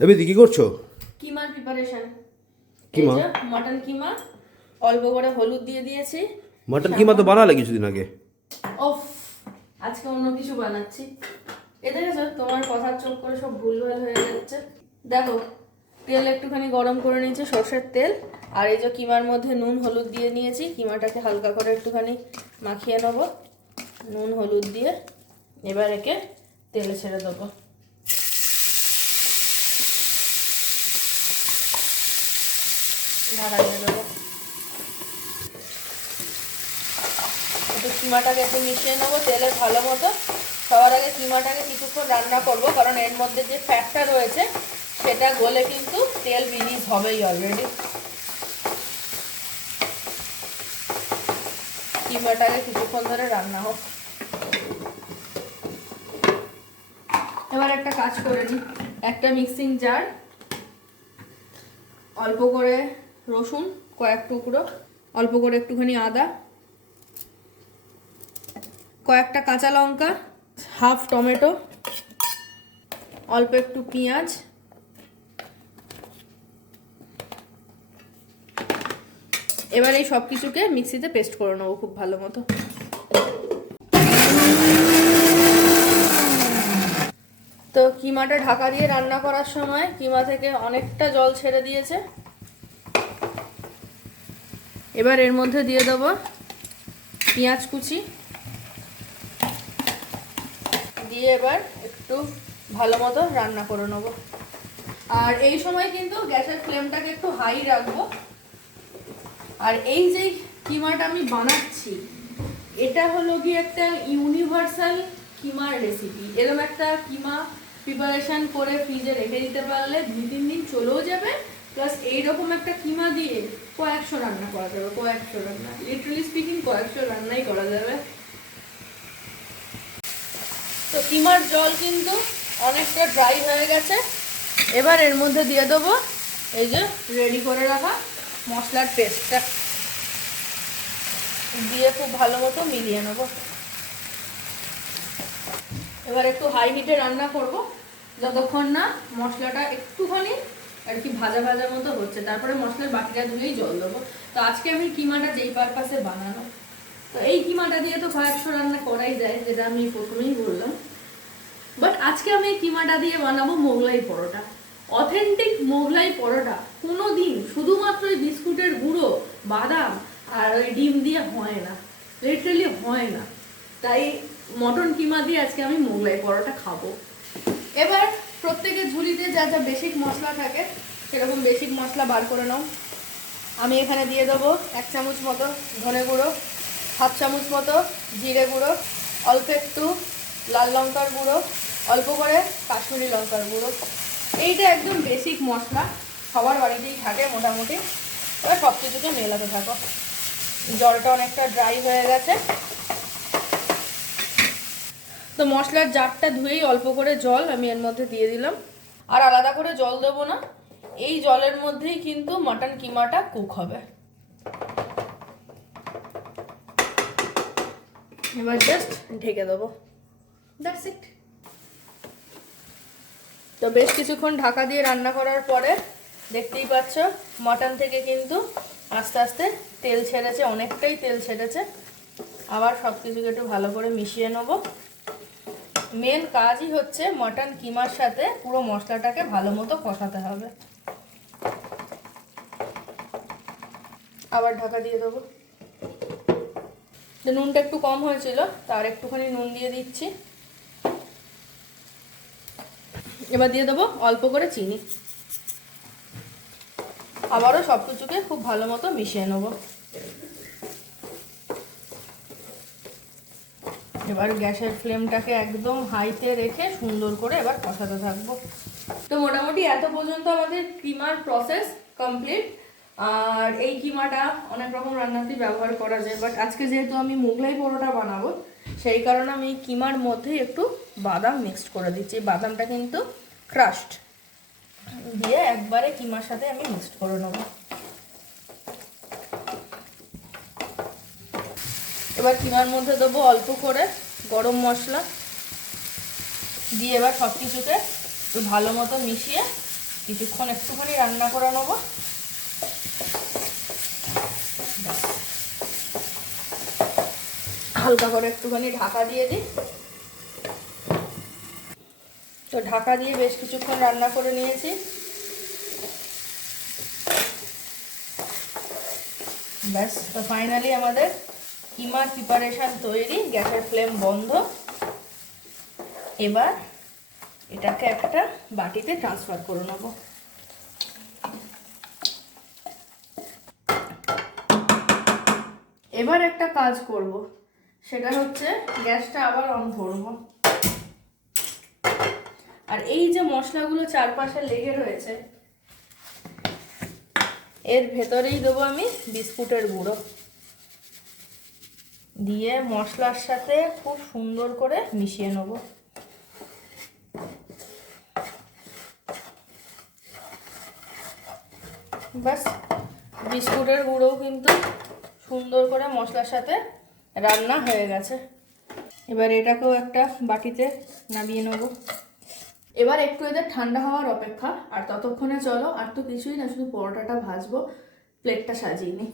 দেবী কি করছো? কিমার প্রিপারেশন। কিমা? মটন কিমা অল্প করে হলুদ দিয়ে দিয়েছি। মটন কিমা তো বানালে কিছুদিন আগে। ওফ, আজকে অন্য কিছু বানাচ্ছি। এ দেখেছো তোমার কথার চোখ করে সব ভুলভাল হয়ে যাচ্ছে। দেখো, তেল একটুখানি গরম করে নিয়েছি, সর্ষের তেল। আর এই যে কিমার মধ্যে নুন হলুদ দিয়ে নিয়েছি। কিমাটাকে হালকা করে একটুখানি মাখিয়ে নেবো নুন হলুদ দিয়ে। এবার একে তেলে ছেড়ে দেবো। ঢাকা দিয়ে দেবো। একটু কিমাটাকে একটু মিশিয়ে নেবো তেলে ভালো মতো। সবার আগে কিমাটাকে কিছুক্ষণ রান্না করব, কারণ এর মধ্যে যে ফ্যাটটা রয়েছে সেটা গলে কিন্তু তেল রিলিজ হবেই অলরেডি। কিমাটাকে কিছুক্ষণ ধরে রান্না হোক। এবার একটা কাজ করে নিই। একটা মিক্সিং জার, অল্প করে রসুন কয়েক টুকরো, অল্প করে একটুখানি আদা, কয়েকটা কাঁচা লঙ্কা, হাফ টমেটো, অল্প একটু পেঁয়াজ, এবার এই সব কিছুকে মিক্সিতে পেস্ট করে নেবো খুব ভালো মতো। তো কিমাটা ঢাকা দিয়ে রান্না করার সময় কিমা থেকে অনেকটা জল ছেড়ে দিয়েছে। এবার এর মধ্যে দিয়ে দেবো পেঁয়াজ কুচি, দিয়ে এবার একটু ভালো মতো রান্না করে নেবো। আর এই সময় কিন্তু গ্যাসের ফ্লেমটাকে একটু হাই রাখবো। আর এই যে কিমাটা আমি বানাচ্ছি, এটা হলো কি একটা ইউনিভার্সাল কিমার রেসিপি। এরকম একটা কিমা প্রিপারেশন করে ফ্রিজে রেখে দিতে পারলে 2-3 দিন চলেও যাবে, প্লাস এইরকম একটা কিমা দিয়ে কয়েকশো রান্না করা যাবে। কয়েকশো রান্না, লিটারালি স্পিকিং কয়েকশো রান্নাই করা যাবে। তো কিমার জল কিন্তু অনেকটা ড্রাই হয়ে গেছে। এবার এর মধ্যে দিয়ে দেবো এই যে রেডি করে রাখা মশলার পেস্টটা, দিয়ে খুব ভালো মতো মিলিয়ে নেবো। এবার একটু হাই হিটে রান্না করব যতক্ষণ না মশলাটা একটুখানি আর কি ভাজা ভাজা মতো হচ্ছে। তারপরে মশলার বাকিটা ধুয়েই জল দেবো। তো আজকে আমি কিমাটা যেই পারপাসে বানানো, তো এই কিমাটা দিয়ে তো কয়েকশো রান্না করাই যায়, যেটা আমি প্রথমেই বললাম। বাট আজকে আমি এই কিমাটা দিয়ে বানাবো মোগলাই পরোটা। অথেন্টিক মোগলাই পরোটা কোনো দিন শুধুমাত্র ওই বিস্কুটের গুঁড়ো, বাদাম আর ওই ডিম দিয়ে হয় না, লিটারালি হয় না। তাই মটন কিমা দিয়ে আজকে আমি মোগলাই পরোটা খাবো। এবার প্রত্যেকের ঝুড়িতে যা যা বেসিক মশলা থাকে সেরকম বেসিক মশলা বার করে নাও। আমি এখানে দিয়ে দেবো 1 চামচ মতো ধনে গুঁড়ো, 1/2 চামচ মতো জিরে গুঁড়ো, অল্প একটু লাল লঙ্কার গুঁড়ো, অল্প করে কাশ্মীরি লঙ্কার গুঁড়ো। এইটা একদম বেসিক মশলা, সবার বাড়িতেই থাকে মোটামুটি। এবার সব কিছুকে মেলাতে থাকো। জলটা অনেকটা ড্রাই হয়ে গেছে, তো মশলার জারটা ধুয়েই অল্প করে জল আমি এর মধ্যে দিয়ে দিলাম। আর আলাদা করে জল দেবো না, এই জলের মধ্যেই কিন্তু মটন কিমাটা কুক হবে। এবার জাস্ট ঢেকে দেবো, দ্যাটস ইট। তো বেশ কিছুক্ষণ ঢাকা দিয়ে রান্না করার পরে দেখতেই পাচ্ছ মটন থেকে কিন্তু আস্তে আস্তে তেল ছেড়েছে, অনেকটাই তেল ছেড়েছে। আবার সব কিছুকে একটু ভালো করে মিশিয়ে নেবো। মেন কাজই হচ্ছে মটন কিমার সাথে পুরো মশলাটাকে ভালো মতো কষাতে হবে। আবার ঢাকা দিয়ে দেবো। নুনটা একটু কম হয়েছিল, তার একটুখানি নুন দিয়ে দিচ্ছি। এবার দিয়ে দেবো অল্প করে চিনি। আবারও সব কিছুকে খুব ভালো মতো মিশিয়ে নেবো। এবার গ্যাসের ফ্লেমটাকে একদম হাইতে রেখে সুন্দর করে এবার কষাতে থাকবো। তো মোটামুটি এত পর্যন্ত আমাদের কিমার প্রসেস কমপ্লিট। আর এই কিমাটা অনেক রকম রান্নাতেই ব্যবহার করা যায়, বাট আজকে যেহেতু আমি মোগলাই পরোটা বানাবো সেই কারণে আমি কিমার মধ্যে একটু বাদাম মিক্সড করে দিচ্ছি। বাদামটা কিন্তু ক্রাশড দিয়ে একবারে কিমার সাথে আমি মিক্সড করে নেবো। এবার কিমার মধ্যে দেবো অল্প করে গরম মশলা দিয়ে এবার সব কিছুকে একটু ভালো মতো মিশিয়ে কিছুক্ষণ একটুখানি রান্না করে নেবো। হালকা করে একটুখানি ঢাকা দিয়ে দিই। তো ঢাকা দিয়ে বেশ কিছুক্ষণ রান্না করে নিয়েছি। ব্যাস, তো ফাইনালি আমাদের কিমার প্রিপারেশান তৈরি। গ্যাসের ফ্লেম বন্ধ। এবার এটাকে একটা বাটিতে ট্রান্সফার করে নেব। এবার একটা কাজ করব, সেটা হচ্ছে গ্যাসটা আবার অন করব। আর এই যে মশলাগুলো চারপাশে লেগে রয়েছে, এর ভেতরেই দেবো আমি বিস্কুটের গুঁড়ো, দিয়ে মশলার সাথে খুব সুন্দর করে মিশিয়ে নেব। বাস, বিস্কুটের গুঁড়োও কিন্তু সুন্দর করে মশলার সাথে রান্না হয়ে গেছে। এবার এটাকেও একটা বাটিতে নামিয়ে নেব। এবার একটু এদের ঠান্ডা হওয়ার অপেক্ষা। আর ততক্ষণে চলো, আর তো কিছুই না, শুধু পরোটাটা ভাজবো, প্লেটটা সাজিয়ে নিই।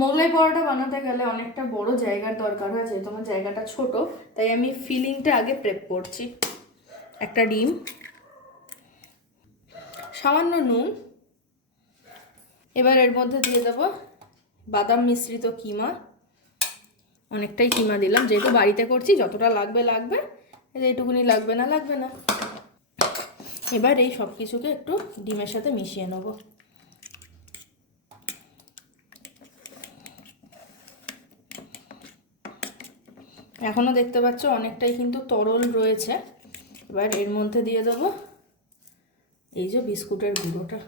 মোগলাই পরোটা বানাতে গেলে অনেকটা বড় জায়গার দরকার হয়, যেহেতু আমার জায়গাটা ছোট, তাই আমি ফিলিংটা আগে প্রেপ করছি। একটা ডিম, সামান্য নুন, এবার এর মধ্যে দিয়ে দেবো বাদাম মিশ্রিত কিমা। অনেকটাই কিমা দিলাম, যেহেতু বাড়িতে করছি, যতটা লাগবে লাগবে, এইটুকুনি লাগবে না লাগবে না। এবার এই সব কিছুকে একটু ডিমের সাথে মিশিয়ে নেব। এখনও দেখতে পাচ্ছ অনেকটাই কিন্তু তরল রয়েছে। এবার এর মধ্যে দিয়ে দেবো এই যে বিস্কুটের গুঁড়োটা,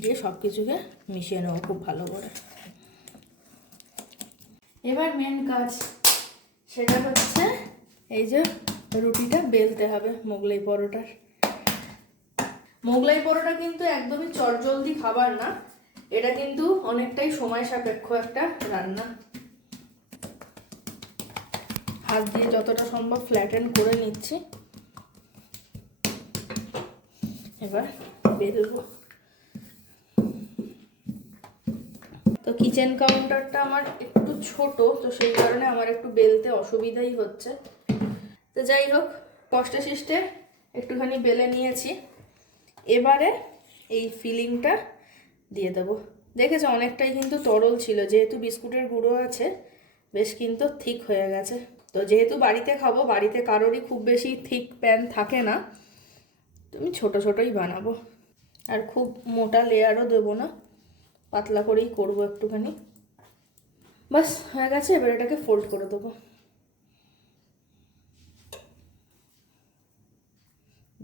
দিয়ে সব কিছুকে মিশিয়ে নেবো খুব ভালো করে। এবার মেন কাজ, সেটা হচ্ছে এই যে রুটিটা বেলতে হবে মোগলাই পরোটার। মোগলাই পরোটা কিন্তু একদমই চটজলদি খাবার না, এটা কিন্তু অনেকটাই সময় সাপেক্ষ একটা রান্না। হাত দিয়ে যতটা সম্ভব ফ্ল্যাটেন করে নিচ্ছি। এবার বেলবো। তো কিচেন কাউন্টারটা আমার একটু ছোট, তো সেই কারণে আমার একটু বেলতে অসুবিধাই হচ্ছে। তো যাই হোক, কষ্টে শিষ্টে একটুখানি বেলে নিয়েছি। এবারে এই ফিলিংটা দিয়ে দেবো। দেখেছো অনেকটাই কিন্তু তরল ছিল, যেহেতু বিস্কুটের গুঁড়ো আছে, বেশ কিন্তু থিক হয়ে গেছে। তো যেহেতু বাড়িতে খাবো, বাড়িতে কারোরই খুব বেশি থিক প্যান থাকে না, তুমি ছোট ছোটই বানাবো। আর খুব মোটা লেয়ারও দেবো না, পাতলা করেই করবো একটুখানি। বাস হয়ে গেছে। এবার এটাকে ফোল্ড করে দেবো।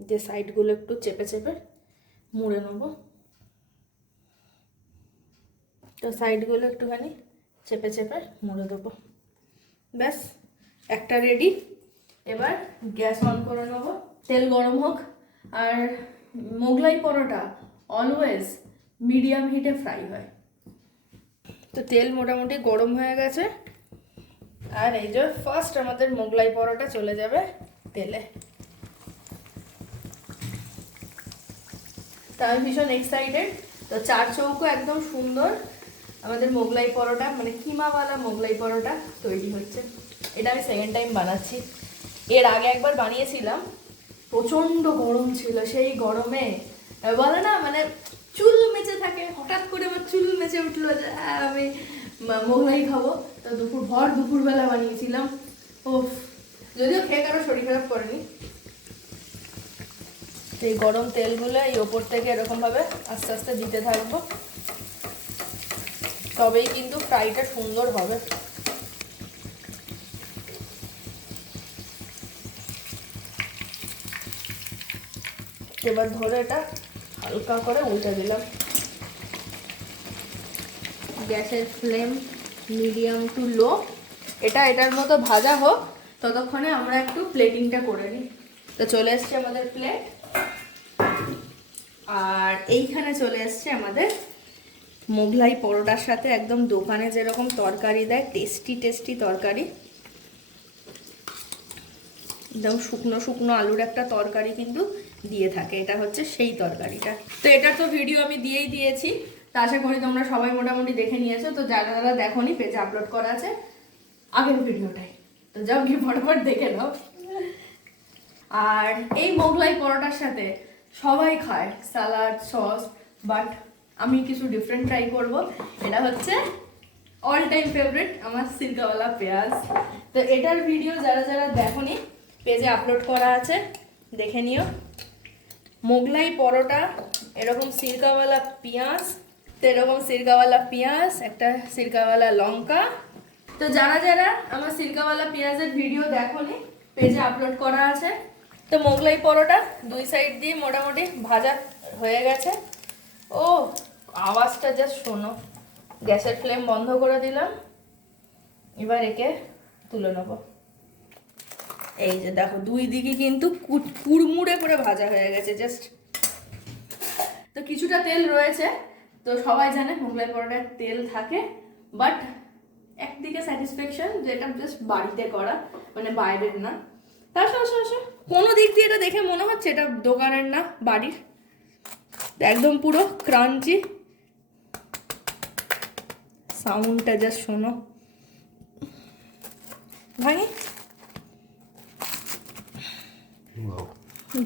যে সাইডগুলো একটু চেপে চেপে মুড়ে নেবো। তো সাইডগুলো একটুখানি চেপে চেপে মুড়ে দেবো। ব্যাস, একটা রেডি। এবার গ্যাস অন করে নেবো, তেল গরম হোক। আর মোগলাই পরোটা অলওয়েজ মিডিয়াম হিটে ফ্রাই হয়। তো তেল মোটামুটি গরম হয়ে গেছে, আর এই যে ফার্স্ট আমাদের মোগলাই পরোটা চলে যাবে তেলে। তা আমি ভীষণ এক্সাইটেড। তো চার চৌকো একদম সুন্দর আমাদের মোগলাই পরোটা, মানে কিমাওয়ালা মোগলাই পরোটা তৈরি হচ্ছে। এটা আমি সেকেন্ড টাইম বানাচ্ছি। এর আগে একবার বানিয়েছিলাম, প্রচণ্ড গরম ছিল। সেই গরমে বলে না, মানে চুল মেচে থাকে, হঠাৎ করে আমার চুল মেচে উঠলো যে হ্যাঁ আমি মোগলাই খাবো। তো দুপুরবেলা বানিয়েছিলাম। ও, যদিও খেয়ে কারো শরীর খারাপ করেনি। এই গরম তেলগুলো এই ওপর থেকে এরকমভাবে আস্তে আস্তে দিতে থাকবো, তবেই কিন্তু ফ্রাইটা সুন্দর হবে। এবার ধরে এটা হালকা করে উল্টে দিলাম। গ্যাসের ফ্লেম মিডিয়াম টু লো। এটার মতো ভাজা হোক, ততক্ষণে আমরা একটু প্লেটিংটা করে নিই। তো চলে এসছে আমাদের প্লেট, আর এইখানে চলে এসছে আমাদের মোগলাই পরোটার সাথে একদম দোকানে যেরকম তরকারি দেয়, টেস্টি টেস্টি তরকারি। একদম শুকনো শুকনো আলুর একটা তরকারি কিন্তু দিয়ে থাকে, এটা হচ্ছে সেই তরকারিটা। তো এটার তো ভিডিও আমি দিয়েই দিয়েছি, তা আশা করি তোমরা সবাই মোটামুটি দেখে নিয়েছো। তো যারা যারা দেখোনি পেজে আপলোড করা আছে আগের ভিডিওটাই, তো যাও গিয়ে ফটাফট দেখে নাও। আর এই মোগলাই পরোটার সাথে সবাই খায় সালাড সস, বাট আমি কিছু ডিফারেন্ট ট্রাই করব। এটা হচ্ছে অল টাইম ফেভারিট আমার সিরকাওয়ালা পেঁয়াজ। তো এটার ভিডিও যারা যারা দেখোনি পেজে আপলোড করা আছে, দেখে নিও। মোগলাই পরোটা, এরকম সিরকাওয়ালা পেঁয়াজ, তো এরকম সিরকাওয়ালা পেঁয়াজ, একটা সিরকাওয়ালা লঙ্কা। তো যারা যারা আমার সিরকাওয়ালা পেঁয়াজের ভিডিও দেখোনি পেজে আপলোড করা আছে। তো মোগলাই পরোটা দুই সাইড দিয়ে মোটামুটি ভাজা হয়ে গেছে। ও আওয়াজটা জাস্ট শোনো, গ্যাসের ফ্লেম বন্ধ করে দিলাম। এবার একে তুলে নেব। এই যে দেখো দুই দিকে কিন্তু কুড়মুড়ে করে ভাজা হয়ে গেছে জাস্ট। তো কিছুটা তেল রয়েছে, তো সবাই জানে মোগলাই পরোটায় তেল থাকে, বাট একদিকে স্যাটিসফ্যাকশন যে এটা জাস্ট বাড়িতে করা, মানে বাইরের না। তার সাথে কোনো দিক দিয়ে এটা দেখে মনে হচ্ছে এটা দোকানের না, বাড়ির। একদম পুরো ক্রাঞ্চি, সাউন্ডটা জাস্ট শোনো। ভাঙি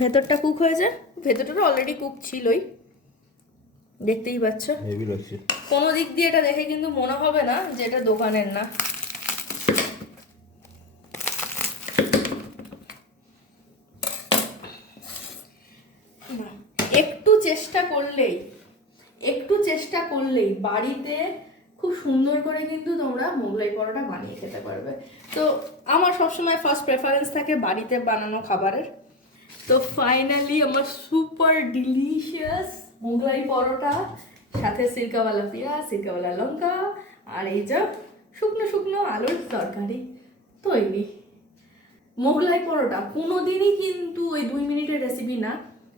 ভেতরটা কুক হয়েছে, ভেতরটা তো অলরেডি কুক ছিলই, দেখতেই পাচ্ছ। হেভি লাগছে। কোনো দিক দিয়ে এটা দেখে কিন্তু মনে হবে না যে এটা দোকানের না। একটু চেষ্টা করলেই বাড়িতে খুব সুন্দর করে কিন্তু তোমরা মোগলাই পরোটা বানিয়ে খেতে পারবে। তো আমার সবসময় ফার্স্ট প্রেফারেন্স থাকে বাড়িতে বানানো খাবারের। তো ফাইনালি আমার সুপার ডিলিশিয়াস মোগলাই পরোটা, সাথে সিরকাওয়ালা পেঁয়াজ, সিরকাওয়ালা লঙ্কা, আর এই যা শুকনো শুকনো আলুর তরকারি তৈরি। মোগলাই পরোটা কোনোদিনই কিন্তু ওই 2 মিনিটের রেসিপি না,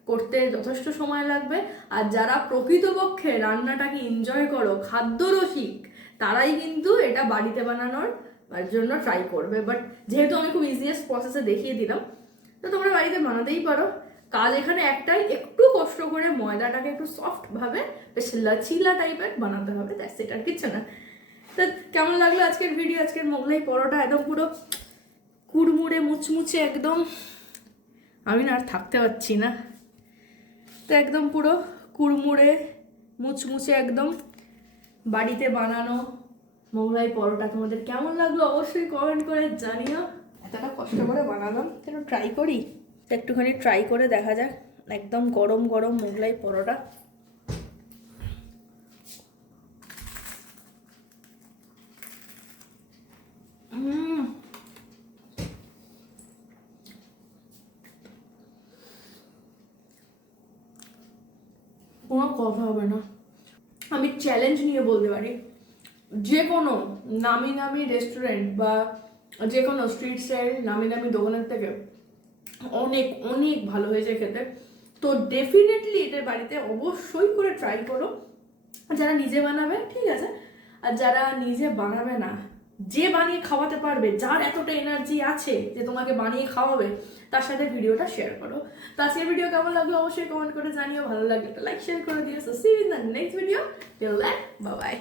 করতে যথেষ্ট সময় লাগবে। আর যারা প্রকৃতপক্ষে রান্নাটাকে এনজয় করো, খাদ্যরসিক, তারাই কিন্তু এটা বাড়িতে বানানোর জন্য ট্রাই করবে। বাট যেহেতু আমি খুব ইজিয়েস্ট প্রসেসে দেখিয়ে দিলাম, তো তোমরা বাড়িতে বানাতেই পারো। কাজ এখানে একটাই, একটু কষ্ট করে ময়দাটাকে একটু সফটভাবে বেশ লচিলা টাইপের বানাতে হবে, দ্যাটস ইট, আর কিচ্ছু না। তো কেমন লাগলো আজকের ভিডিও? আজকের মোগলাই পরোটা একদম পুরো কুড়মুড়ে মুচমুচে একদম, আমি না আর থাকতে পারছি না। তো একদম পুরো কুড়মুড়ে মুচমুচে একদম বাড়িতে বানানো মোগলাই পরোটা তোমাদের কেমন লাগলো অবশ্যই কমেন্ট করে জানিও। এতটা কষ্ট করে বানালাম, একটু ট্রাই করি, একটুখানি ট্রাই করে দেখা যাক। একদম গরম গরম মোগলাই পরোটা। কোনো কথা হবে না, আমি চ্যালেঞ্জ নিয়ে বলতে পারি যে কোনো নামি নামি রেস্টুরেন্ট বা যে কোনো স্ট্রিট স্টাইল নামি নামি দোকানের থেকে অনেক অনেক ভালো হয়েছে খেতে। তো ডেফিনেটলি এটার বাড়িতে অবশ্যই করে ট্রাই করো। যারা নিজে বানাবে ঠিক আছে, আর যারা নিজে বানাবে না, যে বানিয়ে খাওয়াতে পারবে, যার এতটা এনার্জি আছে যে তোমাকে বানিয়ে খাওয়াবে, তার সাথে ভিডিওটা শেয়ার করো। তো আজকের ভিডিও কেমন লাগলো অবশ্যই কমেন্ট করে জানিও, ভালো লাগলে একটা লাইক শেয়ার করে দিও। So see you in the next video, till then bye by.